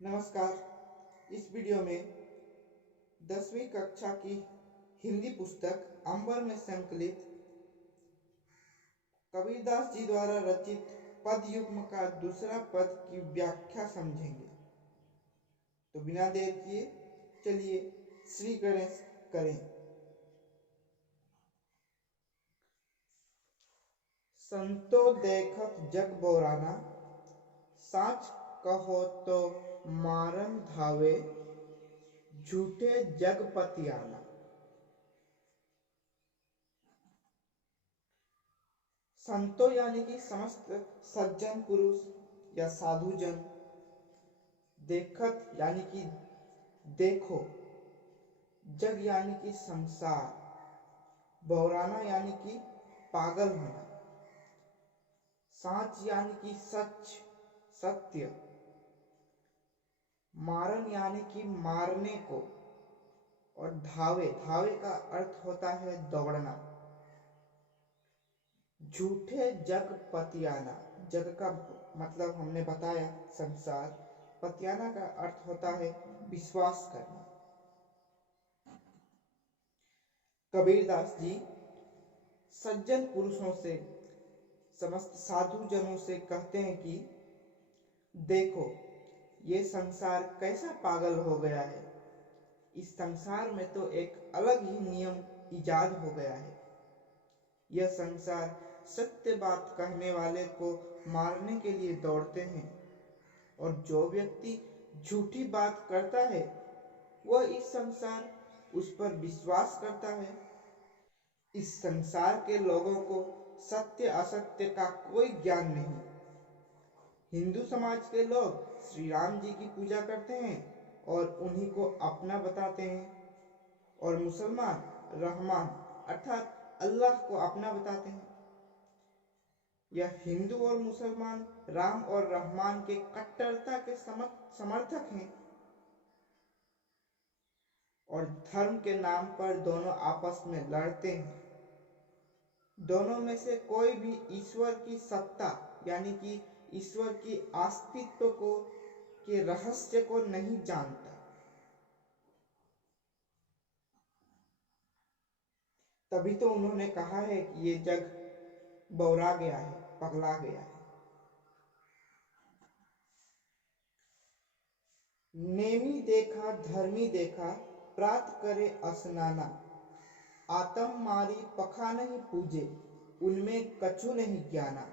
नमस्कार। इस वीडियो में 10वीं कक्षा की हिंदी पुस्तक अंबर में संकलित कबीरदास जी द्वारा रचित पद युग्म का दूसरा पद की व्याख्या समझेंगे। तो बिना देर किए चलिए श्री गणेश करें। संतो देखत जग बोराना, साच कहो तो मारन धावे, झूठे जग पतियाना। संतो यानी कि समस्त सज्जन पुरुष या साधुजन, देखत यानी कि देखो, जग यानी कि संसार, बौराना यानी कि पागल होना, साच यानी कि सच सत्य, मारन यानी कि मारने को, और धावे धावे का अर्थ होता है दौड़ना। झूठे जग पतियाना, जग का मतलब हमने बताया संसार, पतियाना का अर्थ होता है विश्वास करना। कबीरदास जी सज्जन पुरुषों से, समस्त साधु जनों से कहते हैं कि देखो ये संसार कैसा पागल हो गया है। इस संसार में तो एक अलग ही नियम इजाद हो गया है। यह संसार सत्य बात कहने वाले को मारने के लिए दौड़ते हैं, और जो व्यक्ति झूठी बात करता है वह इस संसार उस पर विश्वास करता है। इस संसार के लोगों को सत्य असत्य का कोई ज्ञान नहीं। हिंदू समाज के लोग श्री राम जी की पूजा करते हैं और उन्हीं को अपना बताते हैं, और मुसलमान रहमान अर्थात अल्लाह को अपना बताते हैं। यह हिंदू और मुसलमान राम और रहमान के कट्टरता के समर्थक हैं, और धर्म के नाम पर दोनों आपस में लड़ते हैं। दोनों में से कोई भी ईश्वर की सत्ता यानी कि ईश्वर की अस्तित्व को के रहस्य को नहीं जानता। तभी तो उन्होंने कहा है कि ये जग बौरा गया है, पगला गया है। नेमी देखा धर्मी देखा, प्रात करे स्नाना, आतम मारी पखा नहीं पूजे, उनमें कछु नहीं ज्ञाना।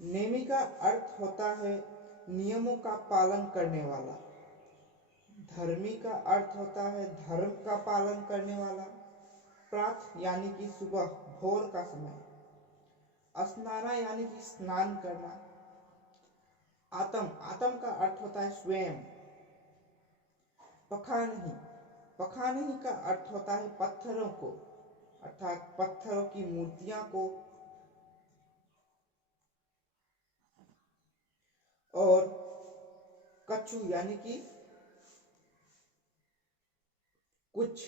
नेमी का अर्थ होता है नियमों का पालन करने वाला। धर्मी का अर्थ होता है धर्म का पालन करने वाला। प्रात यानी कि सुबह भोर का समय। स्नाना यानी कि स्नान करना। आतम आतम का अर्थ होता है स्वयं। पखानही का अर्थ होता है पत्थरों को, अर्थात पत्थरों की मूर्तियां को। और कछु यानी कि कुछ।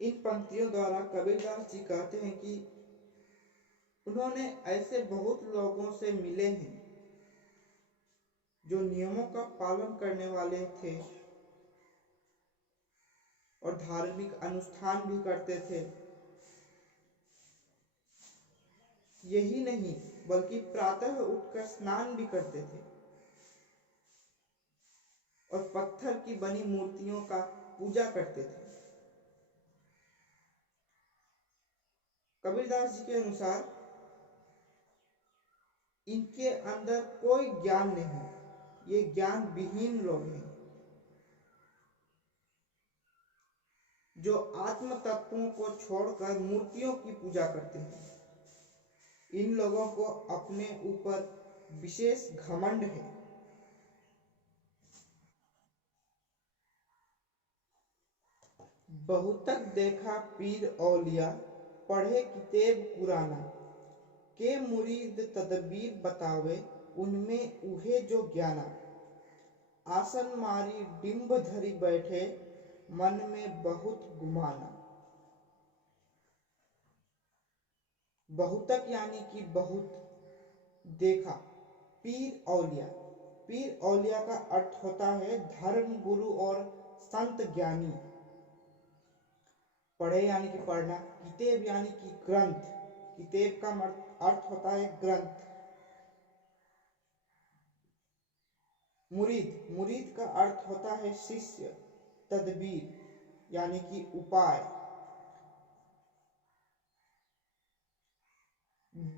इन पंक्तियों द्वारा कबीरदास जी कहते हैं कि उन्होंने ऐसे बहुत लोगों से मिले हैं जो नियमों का पालन करने वाले थे और धार्मिक अनुष्ठान भी करते थे। यही नहीं बल्कि प्रातः उठकर स्नान भी करते थे और पत्थर की बनी मूर्तियों का पूजा करते थे। कबीरदास जी के अनुसार इनके अंदर कोई ज्ञान नहीं, ये ज्ञान विहीन लोग हैं जो आत्म तत्वों को छोड़कर मूर्तियों की पूजा करते हैं। इन लोगों को अपने ऊपर विशेष घमंड है। बहुतक देखा पीर औलिया, पढ़े किताब कुराना, के मुरीद तदबीर बतावे, उनमें उहे जो ज्ञाना। आसन मारी डिंब धरी बैठे, मन में बहुत गुमाना। बहुतक यानी कि बहुत, देखा। पीर औलिया, पीर औलिया का अर्थ होता है धर्म गुरु और संत ज्ञानी। पढ़े यानी कि पढ़ना, किताब यानी कि ग्रंथ, किताब का अर्थ होता है ग्रंथ। मुरीद, मुरीद का अर्थ होता है शिष्य। तदबीर यानी कि उपाय।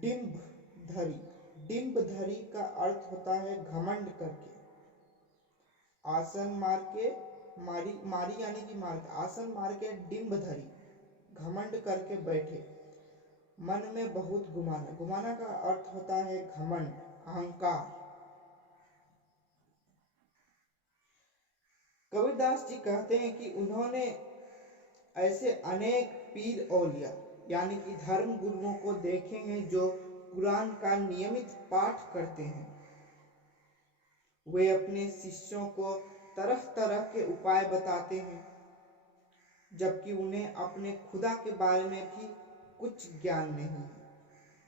डिंबधरी, डिंबधरी का अर्थ होता है घमंड करके। आसन मार के, मारी मारी यानी कि मार, आसन मार के डिंबधरी, घमंड करके बैठे। मन में बहुत गुमाना, गुमाना का अर्थ होता है घमंड, अहंकार। कबीरदास जी कहते हैं कि उन्होंने ऐसे अनेक पीर औलिया यानी कि धर्म गुरुओं को देखे हैं जो कुरान का नियमित पाठ करते हैं। वे अपने शिष्यों को तरह तरह के उपाय बताते हैं, जबकि उन्हें अपने खुदा के बारे में भी कुछ ज्ञान नहीं है,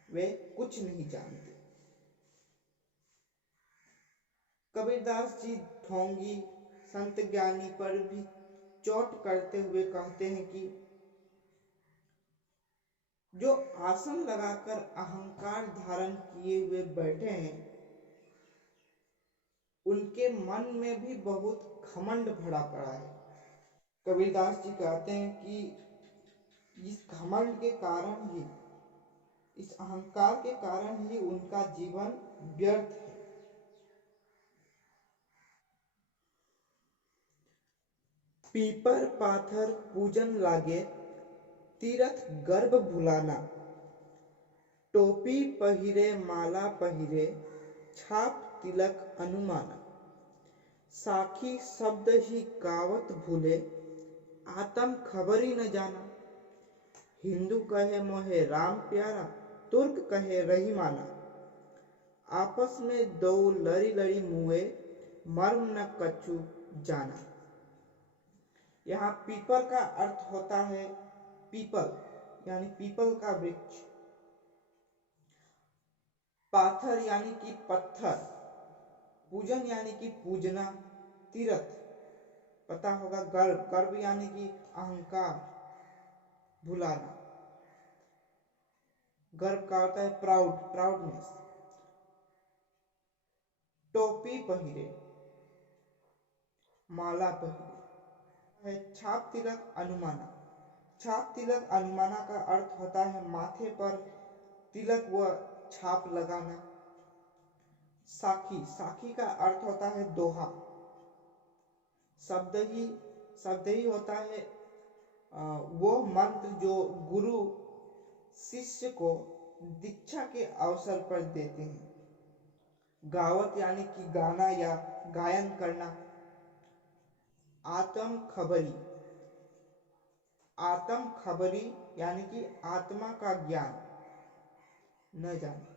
वे कुछ नहीं जानते। कबीरदास जी ढोंगी संत ज्ञानी पर भी चोट करते हुए कहते हैं कि जो आसन लगाकर अहंकार धारण किए हुए बैठे हैं, उनके मन में भी बहुत घमंड भरा पड़ा है। कबीरदास जी कहते हैं कि इस घमंड के कारण ही, इस अहंकार के कारण ही उनका जीवन व्यर्थ है। पीपर पाथर पूजन लागे, तीरथ गर्भ भुलाना। टोपी पहिरे माला पहिरे, छाप तिलक अनुमाना। साखी शब्द ही गावत भूले, आतम खबरी न जाना। हिंदू कहे मोहे राम प्यारा, तुर्क कहे रहीमाना। आपस में दो लड़ी लड़ी मुए, मर्म न कछु जाना। यहाँ पीपर का अर्थ होता है पीपल यानी पीपल का वृक्ष। पाथर यानी कि पत्थर, पूजन यानी कि पूजना। तीरथ पता होगा गर्व, गर्व यानी कि अहंकार, भुलाना। गर्व का होता है प्राउड, प्राउडनेस। टोपी पहिरे, माला पहिरे है। छाप तिलक अनुमाना, छाप तिलक अनुमाना का अर्थ होता है माथे पर तिलक व छाप लगाना। साखी, साखी का अर्थ होता है दोहा। शब्द ही होता है वो मंत्र जो गुरु शिष्य को दीक्षा के अवसर पर देते हैं। गावत यानी कि गाना या गायन करना। आत्म खबरी, आत्म खबरी यानी कि आत्मा का ज्ञान न जाने।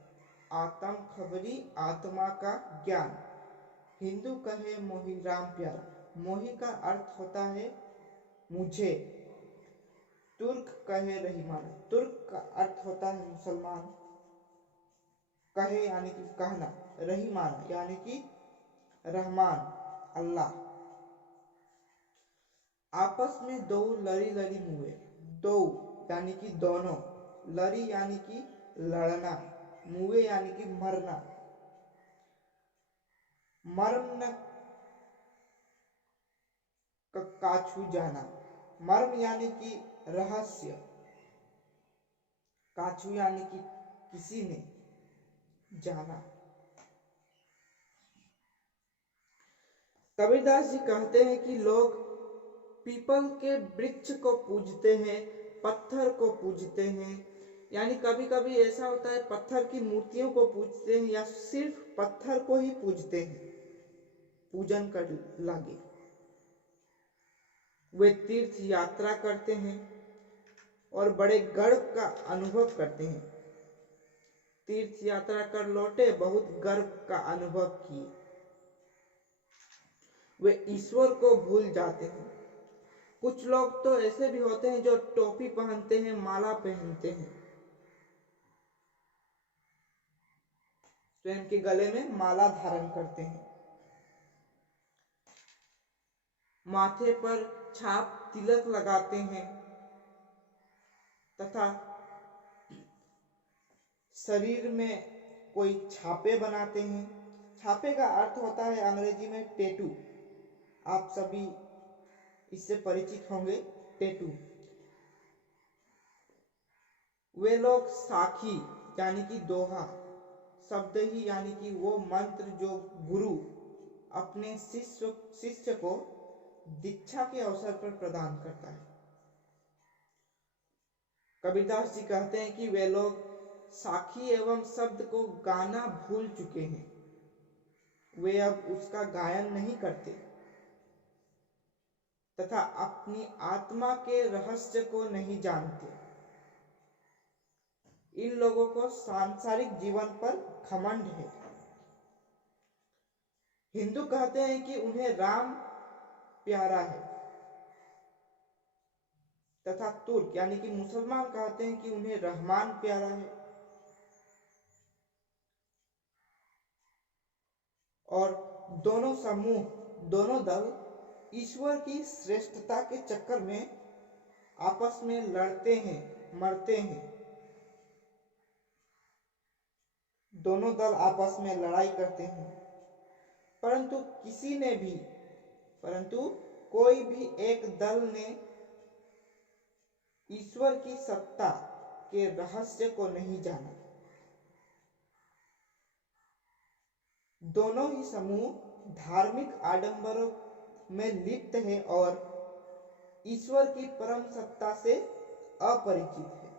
आत्म खबरी, आत्मा का ज्ञान। हिंदू कहे मोहि राम प्यारा, मोहि का अर्थ होता है मुझे। तुर्क कहे रहीमाना, तुर्क का अर्थ होता है मुसलमान। कहे यानी कि कहना, रहीमाना यानी कि रहमान, अल्लाह। आपस में दो लड़ी लड़ी मुए, दो यानी कि दोनों, लड़ी यानी कि लड़ना, मुए यानी कि मरना। मर्म न काछू जाना, मर्म यानी कि रहस्य, काछू यानी कि किसी ने जाना। कबीरदास जी कहते हैं कि लोग पीपल के वृक्ष को पूजते हैं, पत्थर को पूजते हैं। यानी कभी कभी ऐसा होता है पत्थर की मूर्तियों को पूजते हैं या सिर्फ पत्थर को ही पूजते हैं, पूजन कर लागे। वे तीर्थ यात्रा करते हैं और बड़े गर्व का अनुभव करते हैं। तीर्थ यात्रा कर लौटे, बहुत गर्व का अनुभव किए। वे ईश्वर को भूल जाते हैं। कुछ लोग तो ऐसे भी होते हैं जो टोपी पहनते हैं, माला पहनते हैं। तो इनके गले में माला धारण करते हैं। माथे पर छाप तिलक लगाते हैं तथा शरीर में कोई छापे बनाते हैं। छापे का अर्थ होता है अंग्रेजी में टैटू। आप सभी इससे परिचित होंगे, टैटू। वे लोग साखी यानी कि दोहा शब्द ही यानी कि वो मंत्र जो गुरु अपने शिष्य को दीक्षा के अवसर पर प्रदान करता है। कबीरदास जी कहते हैं कि वे लोग साखी एवं शब्द को गाना भूल चुके हैं, वे अब उसका गायन नहीं करते तथा अपनी आत्मा के रहस्य को नहीं जानते। इन लोगों को सांसारिक जीवन पर घमंड है। हिंदू कहते हैं कि उन्हें राम प्यारा है तथा तुर्क यानी कि मुसलमान कहते हैं कि उन्हें रहमान प्यारा है। और दोनों समूह, दोनों दल ईश्वर की श्रेष्ठता के चक्कर में आपस में लड़ते हैं, मरते हैं। दोनों दल आपस में लड़ाई करते हैं, परंतु कोई भी एक दल ने ईश्वर की सत्ता के रहस्य को नहीं जाना। दोनों ही समूह धार्मिक आडंबरों में लिप्त है और ईश्वर की परम सत्ता से अपरिचित है।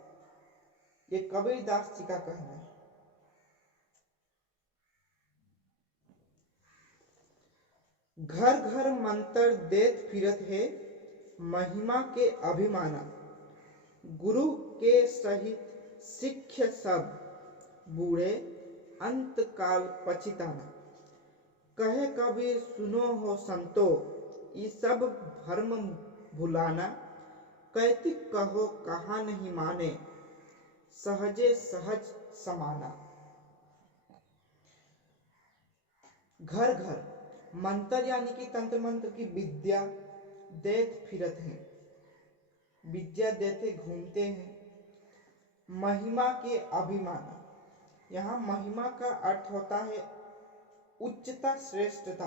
ये कबीरदास जी का कहना है। घर घर मंत्र देत फिरत है, महिमा के अभिमाना। गुरु के सहित शिष्य सब, बूढ़े अंत काल पछिताना। कहे कबीर सुनो हो संतो, ये सब भर्म भुलाना। कैतिक कहो कहा नहीं माने, सहजे सहज समाना। घर घर मंत्र यानी कि तंत्र मंत्र की विद्या देत फिरत हैं, विद्या देते घूमते हैं। महिमा के अभिमाना, यहाँ महिमा का अर्थ होता है उच्चता, श्रेष्ठता।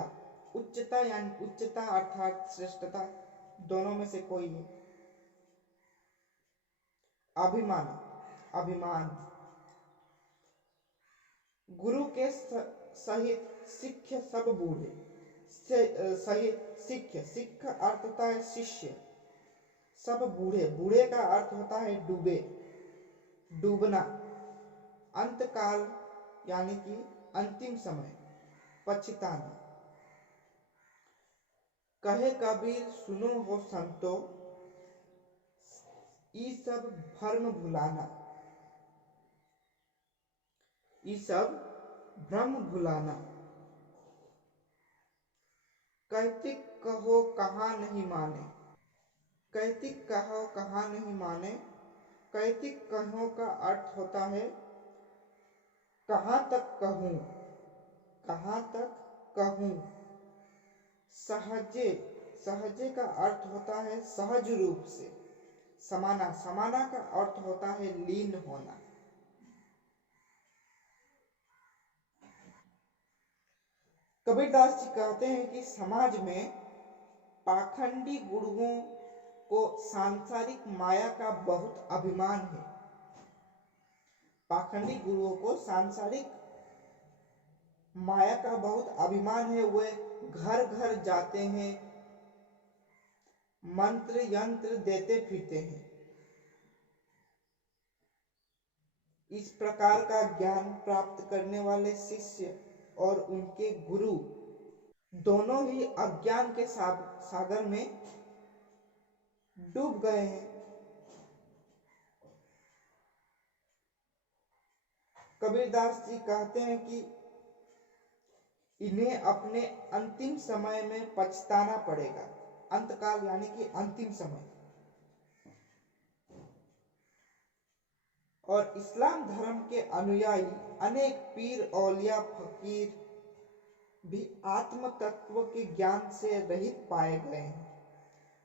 उच्चता यानी उच्चता अर्थात श्रेष्ठता, दोनों में से कोई है। अभिमान, अभिमान। गुरु के सहित शिष्य सब बूढ़े, सहित शिष्य, शिष्य अर्थ होता है शिष्य, सब बूढ़े, बूढ़े का अर्थ होता है डूबे, डूबना। अंत काल यानी कि अंतिम समय, पछताना। कहे कबीर सुनो हो संतो, ये सब भ्रम भुलाना। ये सब भ्रम भुलाना। कैतिक कहो कहा नहीं माने, कैतिक कहो कहा नहीं माने। कैतिक कहो का अर्थ होता है कहाँ तक कहूँ, कहाँ तक कहूँ। सहजे, सहजे का अर्थ होता है सहज रूप से। समाना, समाना का अर्थ होता है लीन होना। कबीरदास जी कहते हैं कि समाज में पाखंडी गुरुओं को सांसारिक माया का बहुत अभिमान है। पाखंडी गुरुओं को सांसारिक माया का बहुत अभिमान है। वे घर घर जाते हैं, मंत्र यंत्र देते फिरते हैं। इस प्रकार का ज्ञान प्राप्त करने वाले शिष्य और उनके गुरु दोनों ही अज्ञान के सागर में डूब गए हैं। कबीरदास जी कहते हैं कि इन्हें अपने अंतिम समय में पछताना पड़ेगा। अंतकाल यानी कि अंतिम समय। और इस्लाम धर्म के अनुयायी अनेक पीर औलिया फकीर भी आत्म तत्व के ज्ञान से रहित पाए गए हैं।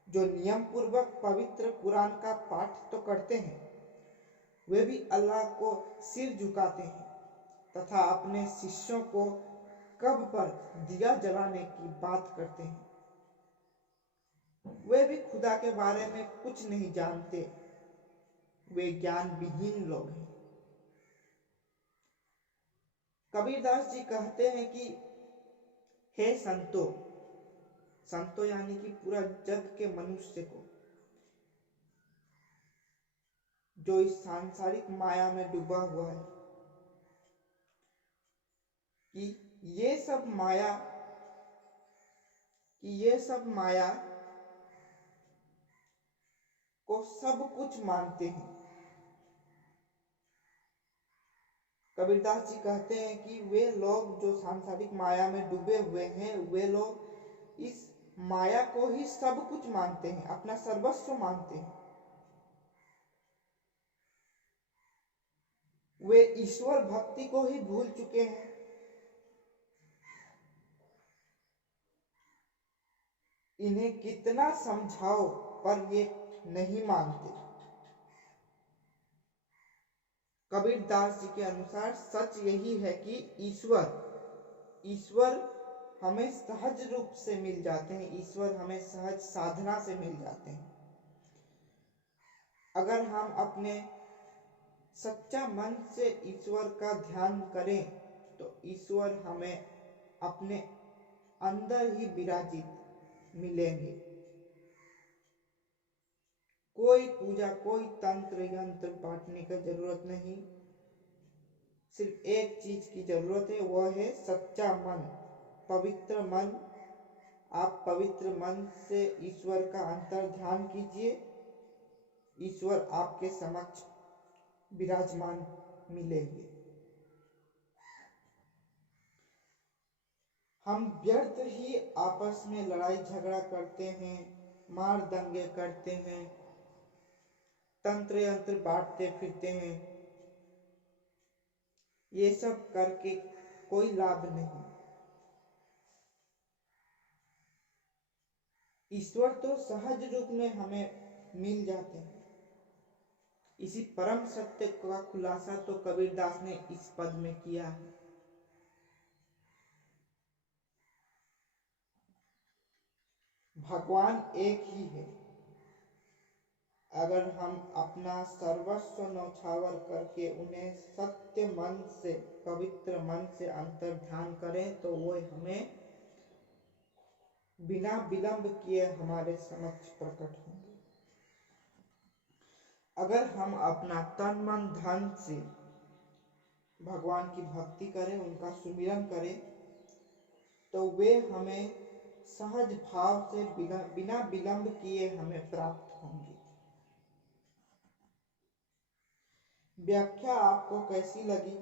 जो नियम पूर्वक पवित्र कुरान का पाठ तो करते हैं, वे भी अल्लाह को सिर झुकाते हैं तथा अपने शिष्यों को कब्र पर दिया जलाने की बात करते हैं। वे भी खुदा के बारे में कुछ नहीं जानते, वे ज्ञान विहीन लोग हैं। कबीरदास जी कहते हैं कि हे संतो, संतो यानी कि पूरा जग के मनुष्य को जो इस सांसारिक माया में डूबा हुआ है, कि ये सब माया को सब कुछ मानते हैं। कबीरदास जी कहते हैं कि वे लोग जो सांसारिक माया में डूबे हुए हैं, वे लोग इस माया को ही सब कुछ मानते हैं, अपना सर्वस्व मानते हैं। वे ईश्वर भक्ति को ही भूल चुके हैं। इन्हें कितना समझाओ पर ये नहीं मानते। कबीरदास जी के अनुसार सच यही है कि ईश्वर हमें सहज रूप से मिल जाते हैं, ईश्वर हमें सहज साधना से मिल जाते हैं। अगर हम अपने सच्चा मन से ईश्वर का ध्यान करें तो ईश्वर हमें अपने अंदर ही विराजित मिलेंगे। कोई पूजा, कोई तंत्र यंत्र बांटने की जरूरत नहीं, सिर्फ एक चीज की जरूरत है, वह है सच्चा मन, पवित्र मन। आप पवित्र मन से ईश्वर का अंतर ध्यान कीजिए, ईश्वर आपके समक्ष विराजमान मिलेंगे। हम व्यर्थ ही आपस में लड़ाई झगड़ा करते हैं, मार दंगे करते हैं, तंत्र यंत्र बांटते फिरते हैं। ये सब करके कोई लाभ नहीं। ईश्वर तो सहज रूप में हमें मिल जाते हैं। इसी परम सत्य का खुलासा तो कबीरदास ने इस पद में किया है। भगवान एक ही है। अगर हम अपना सर्वस्व न्यौछावर करके उन्हें सत्य मन से, पवित्र मन से अंतर ध्यान करें तो वो हमें बिना विलंब किए हमारे समक्ष प्रकट होंगे। अगर हम अपना तन मन धन से भगवान की भक्ति करें, उनका सुमिरन करें, तो वे हमें सहज भाव से बिना विलंब किए हमें प्राप्त होंगे। व्याख्या आपको कैसी लगी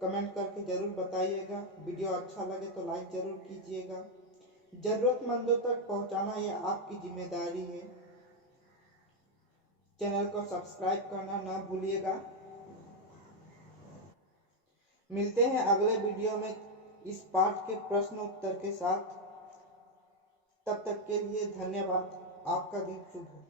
कमेंट करके जरूर बताइएगा। वीडियो अच्छा लगे तो लाइक जरूर कीजिएगा। जरूरतमंदों तक पहुंचाना यह आपकी जिम्मेदारी है। चैनल को सब्सक्राइब करना ना भूलिएगा। मिलते हैं अगले वीडियो में इस पाठ के प्रश्न उत्तर के साथ। तब तक के लिए धन्यवाद। आपका दिन शुभ हो।